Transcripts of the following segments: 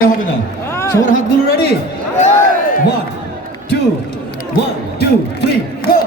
হবে না সবার হাতগুলো রেডি 1 2 1 2 3 গো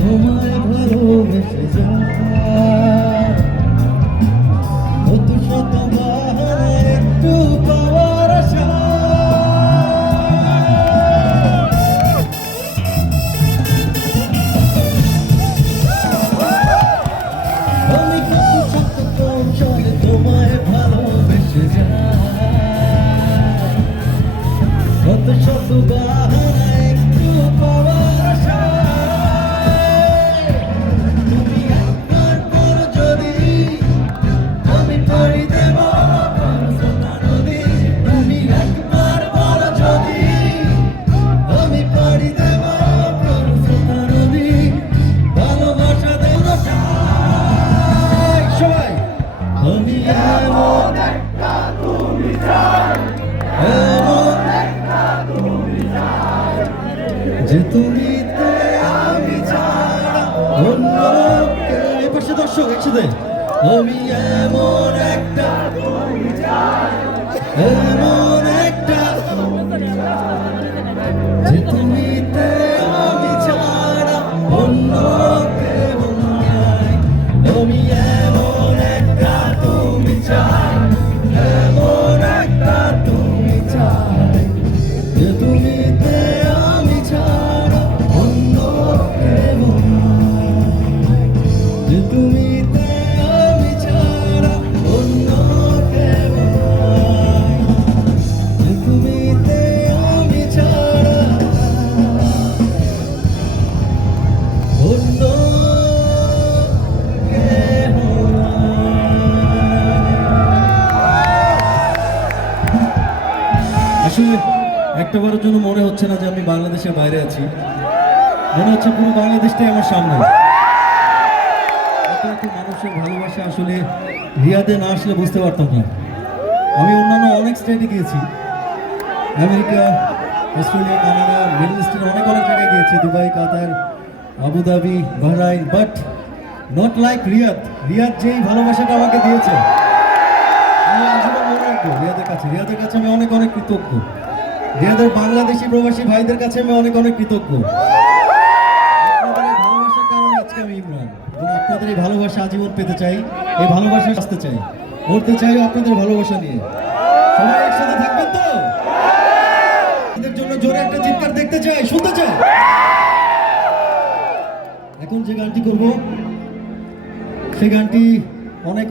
তোমায় ভালোবেসে যায় কত শত বাহানায় একটু পাওয়ার আশা আমি কত শত কৌশলে তোমায় ভালোবেসে যায় কত শত বাহানায় একটু পাওয়ার আশা যে তুমিতে আমি ছাড়া অন্য কেউ পাশে দর্শক একসাথে আমি এমন একটা এমন একটা যে তুমিতে আমি ছাড়া অন্য কেউ নাই আমি এমন একটা তুমি চাই এমন একটা তুমি চাই তুমিতে আমি ছাড়া অন্য কেউ নাই। যে তুমিতে আমি ছাড়া অন্য কেউ নাই। যে তুমিতে আমি ছাড়া অন্য কেউ নাই। আসলে একটাবারের জন্য মনে হচ্ছে না যে আমি বাংলাদেশের বাইরে আছি, মনে হচ্ছে পুরো বাংলাদেশটাই আমার সামনে। এত এত মানুষের ভালোবাসা আসলে রিয়াদে না আসলে বুঝতে পারতাম না। আমি অন্যান্য অনেক স্টেটে গিয়েছি, আমেরিকা, অস্ট্রেলিয়া, কানাডা, মিডল ইস্টের অনেক অনেক জায়গায় গিয়েছি, Dubai, Qatar, Abu Dhabi, Bahrain, but not like Riyadh. Riyadh যেই ভালোবাসাটা আমাকে দিয়েছে আমি আজীবন মনে রাখবো রিয়াদের কাছে। রিয়াদের কাছে আমি অনেক অনেক কৃতজ্ঞ। রিয়াদের বাংলাদেশি প্রবাসী ভাইদের কাছে আমি অনেক অনেক কৃতজ্ঞ। আপনাদের এই ভালোবাসার কারণে আজকে আমি ইমরান, এবং আপনাদের এই ভালোবাসা আজীবন পেতে চাই, এই ভালোবাসা আসতে চাই, মরতে চাই আপনাদের ভালোবাসা নিয়ে। সবাই একসাথে থাকবেন তো? এদের জন্য জোরে একটা চিৎকার দেখতে চাই, শুনতে চাই। এখন যে গানটি করব সেই গানটি অনেক